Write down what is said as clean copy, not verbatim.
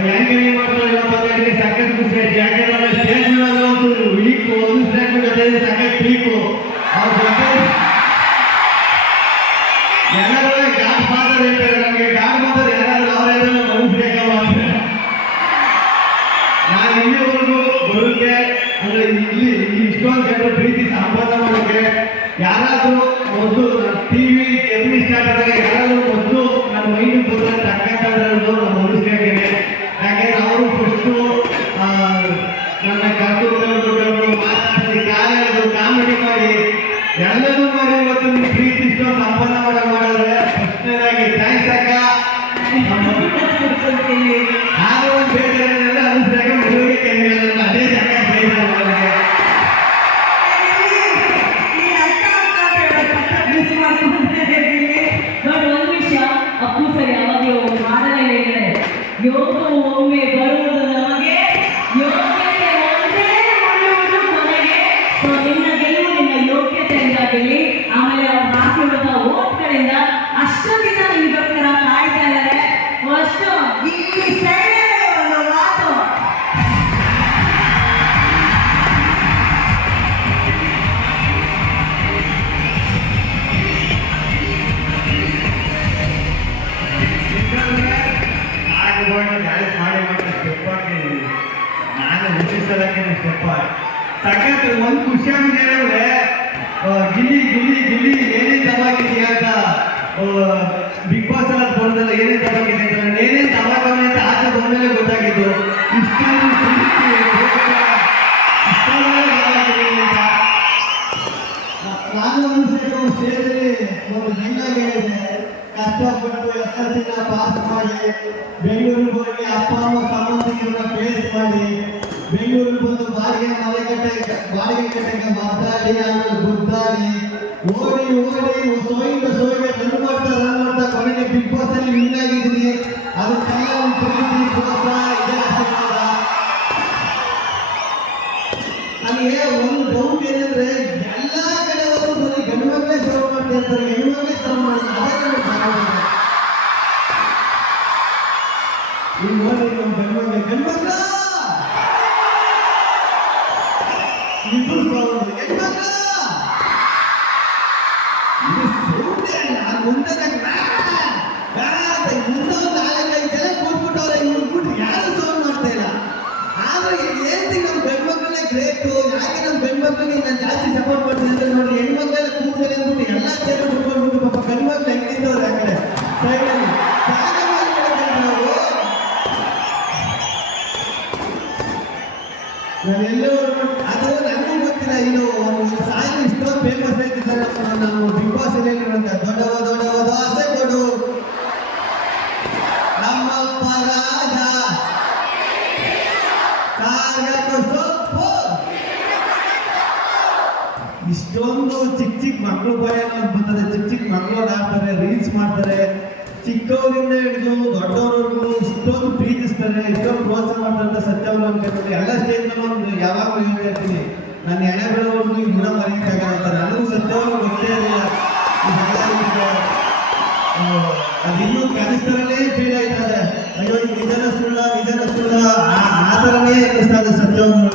ಯಾಂಕರಿಂಗ್ ಮಾಡ್ತಾರೆ ಮಾತಾಡಿ ಸಖತ್ ಖುಷಿ ಆಯ್ತು. ಯಾಕಂದ್ರೆ ಸ್ಟೇಜ್ ಮೇಲೆ ಒಂದು ವೀಕು ಒಂದು ಸ್ಟೇಜ್ ಜೊತೆ ಸಖತ್ ವೀಕು ಅವ್ರ ಜೊತೆ ಎಲ್ಲರೂ ಗಾಡ್ ಫಾದರ್ ಹೇಳ್ತಾರೆ. ನಮಗೆ ಗಾಡ್ ಫಾದರ್ ಯಾರಾದ್ರೂ ಅವರೆಲ್ಲ ಮನುಷ್ಯಕಲ್ಲ ಅಂತ ನಾನು ಇಲ್ಲಿವರೆಗೂ ಬರೋಕ್ಕೆ ಅಂದ್ರೆ ಇಲ್ಲಿ ಇಷ್ಟೊಂದು ಜನರು ಪ್ರೀತಿ ಸಂಪಾದನೆ ಮಾಡೋಕ್ಕೆ ಯಾರಾದರೂ ಮೊದಲು ಟಿವಿ ಜರ್ನಿ ಸ್ಟಾರ್ಟ್ ಆದಾಗ ಯಾರಾದರೂ ಮೊದಲು ನನ್ನ ಮೈಂಡ್ ಬಂದರೆ ತಕ್ಕಂಥದ್ದು ನಮ್ಮ ಮನುಷ್ಯರಿಗೆ. ಯಾಕೆಂದ್ರೆ ಅವರು ಫಸ್ಟು ನನ್ನ ಕರ್ಕೊಂಡು ಮಾತಾಡಿಸಿ ಕಾಲೇಜು ಕಾಮಿಡಿ ಮಾಡಿ ಎಲ್ಲರೂ ಮಾಡಿ ಇವತ್ತು ನಿಮ್ಮ ಪ್ರೀತಿ ಇಷ್ಟೊಂದು ಸಂಪಾದನೆ ಮಾಡಿದ್ರೆ ಫಸ್ಟ್ನೇದಾಗಿ ಥ್ಯಾಂಕ್ಸ್ ಅಕ್ಕ. ನಾನು ಒಂದು ಬೇಜಾರಿಲ್ಲ ಅನಿಸಿದಾಗ ಮದುವೆಗೆ ಕರೆಯಲ್ಲ ಅದೇ ಜಾಗ ಬೇಜಾರು. ಅಪ್ಪು ಸರ್ ಯಾವಾಗಲೂ ಮಾದನೆ ಹೇಳಿದರೆ ಯೋಗವು ಒಮ್ಮೆ ಬರುವುದು ನಮಗೆ, ಯೋಗ್ಯತೆ ಒಂದೇ ಉಳಿಯುವುದು ಕೊನೆಗೆ. ಸೊ ನಿನ್ನ ಗೆಲುವು ನಿನ್ನ ಯೋಗ್ಯತೆಯಿಂದಾಗಲಿ ಆಮೇಲೆ ಅವ್ರು ಹಾಕಿರುವಂಥ ಓಟ್ಗಳಿಂದ ಅಷ್ಟು ದಿನ ನಿಮಗೋಸ್ಕರ ಕಾಯ್ತಾ ಇದ್ದಾರೆ. ಅಷ್ಟು ಇಲ್ಲಿ ಸೈಡಲ್ಲಿ ಒಂದು ಮಾತು ನಾನು ಹುಟ್ಟಿಸೋದಕ್ಕೆ ಸ್ಟೆಪ್ ಸಖತ್ ಒಂದು ಖುಷಿ ಅಂತ ಹೇಳಿದ್ರೆ ಗಿಲ್ಲಿ ಗಿಲ್ಲಿ ಗಿಲ್ಲಿ ಏನೇನು ದಬಾಕಿದೆಯಾ ಅಂತ ಬಿಗ್ ಬಾಸ್ ಎಲ್ಲ ಬರೋದಲ್ಲ ಏನೇನು ದಬಾಕಿದೆ ಅಂತ ಏನೇನು ದಬಾಕವನೆ ಅಂತ ಆಚೆ ಬಂದಮೇಲೆ ಗೊತ್ತಾಗಿದ್ದು. ಇಷ್ಟೊಂದು ಪ್ರೀತಿ ಅಂತ ನಾನು ಅನಿಸ್ಬೇಕು ಸ್ಟೇಜಲ್ಲಿ ಒಂದು ಹೆಂಗಾಗಿ ಹೇಳಿದೆ ಕಷ್ಟಪಟ್ಟು SSLC ಪಾಸ್ ಮಾಡಿ ಬೆಂಗಳೂರಿಗೆ ಹೋಗಿ ಅಪ್ಪ ಅಮ್ಮ ಸಂಬಂಧಿಕರನ್ನ ಫೇಸ್ ಮಾಡಿ ಬೆಂಗಳೂರಿಗೆ ಬಂದು ಬಾಡಿಗೆ ಕಟ್ಟಕ್ಕೆ ಮಾತಾಡಿ ಆಮೇಲೆ ಗುದ್ದಾಡಿ ಓಡಿ ಸೋಯಿಗೆ ರನ್ ಮಾಡ್ತಾ ಕೊನೆಗೆ ಬಿಗ್ ಬಾಸ್ ಅಲ್ಲಿ ವಿನ್ ಆಗಿದ್ದೀನಿ. ಅದಕ್ಕೆಲ್ಲ ಒಂದು ಪ್ರೀತಿ ಪ್ರೋತ್ಸಾಹ ಇದೆ. ನನಗೆ ಒಂದು ಡೌಟ್ ಏನಂದ್ರೆ ಎಲ್ಲ ಕಡೆ ಒಂದು ಬರೀ ಗಂಡು ಮಕ್ಕಳೇ ಸರ್ವ್ ಮಾಡ್ತಾ ಇರ್ತಾರೆ, ಹೆಣ್ಣು ಮಕ್ಕಳೇ ಸರ್ವ್ ಮಾಡ್ತಾರೆ. ಈಗ ನೋಡಿ ನಮ್ಮ ಗಂಡು ಮಕ್ಕಳ ಇದು ಮುಂದೆ ಒಂದು 4-5 ಜನ ಕೂತ್ಬಿಟ್ಟವ್ರೆ, ಇವ್ರು ಬಿಟ್ಟು ಯಾರು ಸೋಲ್ ಮಾಡ್ತಾ ಇಲ್ಲ. ಆದ್ರೆ ಹೇಳ್ತೀನಿ ನಮ್ಮ ಗಂಡು ಮಕ್ಕಳೇ ಗ್ರೇಟು. ಯಾಕೆ ನಮ್ಮ ಗಂಡು ಮಕ್ಕಳಿಗೆ ನಾನು ಜಾಸ್ತಿ ಸಪೋರ್ಟ್ ಮಾಡ್ತೀನಿ ಅಂತ ನೋಡಿ ಹೆಣ್ಮಕ್ಳೆಲ್ಲ ಕೂತ್ತಾರೆ ಅಂದ್ಬಿಟ್ಟು ಎಲ್ಲ ಸೇರಿ ಬಿಟ್ಕೊಂಡ್ಬಿಟ್ಟು ಪಾಪ ಗಂಡು ಮಕ್ಕಳು ಹೆಂಗಿದ್ದವ್ರೆ ಆ ಕಡೆ ಸೈಡಲ್ಲಿ ನಾನೆಲ್ಲೋ ಅದು ನನಗೂ ಗೊತ್ತಿಲ್ಲ. ಇನ್ನು ಒಂದು ಸಾಂಗ್ ಇಷ್ಟೊಂದು ಫೇಮಸ್ ಆಯ್ತಿದ್ದಾರೆ ನಮ್ಮ ಬಿಗ್ ಬಾಸ್ ಹೇಳಿರುವಂತ ದೊಡ್ಡವ ದೋಸೆ ಕೊಡು ನಮ್ಮಪ್ಪ ರಾಜ ಸೊಪ್ಪು. ಇಷ್ಟೊಂದು ಚಿಕ್ಕ ಮಕ್ಕಳು ಭಯ ಬರ್ತದೆ, ಚಿಕ್ಕ ಮಕ್ಕಳು ಆಡ್ತಾರೆ, ರೀಲ್ಸ್ ಮಾಡ್ತಾರೆ, ಚಿಕ್ಕವರಿಂದ ಹಿಡಿದು ದೊಡ್ಡವರೆಗೂ ಇಷ್ಟೊಂದು ಪ್ರೀತಿಸ್ತಾರೆ, ಇಷ್ಟೊಂದು ಪ್ರೋತ್ಸಾಹ ಮಾಡ್ತಾರೆ ಅಂತ ಸತ್ಯವನ್ನು ಅನ್ಕೊಂಡ್ರೆ ಎಲ್ಲ ಸ್ಟೇಜ್ ಮೇಲೆ ಒಂದು ಯಾವಾಗಲೂ ಹೇಳ್ತಾ ಇರ್ತೀನಿ. ನನ್ನ ಎಣೆ ಬೆಳವರೆಗೂ ಈ ಗುಣ ಮರೆಯಕ್ಕಾಗಲ್ಲ ಅಂತ ನನಗೂ ಸತ್ಯವನ್ನು ಗೊತ್ತೇ ಇರಲಿಲ್ಲ. ಅದಿನ್ನೂ ಕನಿಷ್ಠರಲ್ಲೇ ಫೀಲ್ ಆಯ್ತದೆ. ಅಯ್ಯೋ ನಿಜನ ಸುಳ್ಳ ಆ ಥರನೇ ಅನ್ನಿಸ್ತಾ ಇದೆ ಸತ್ಯವನ್ನು.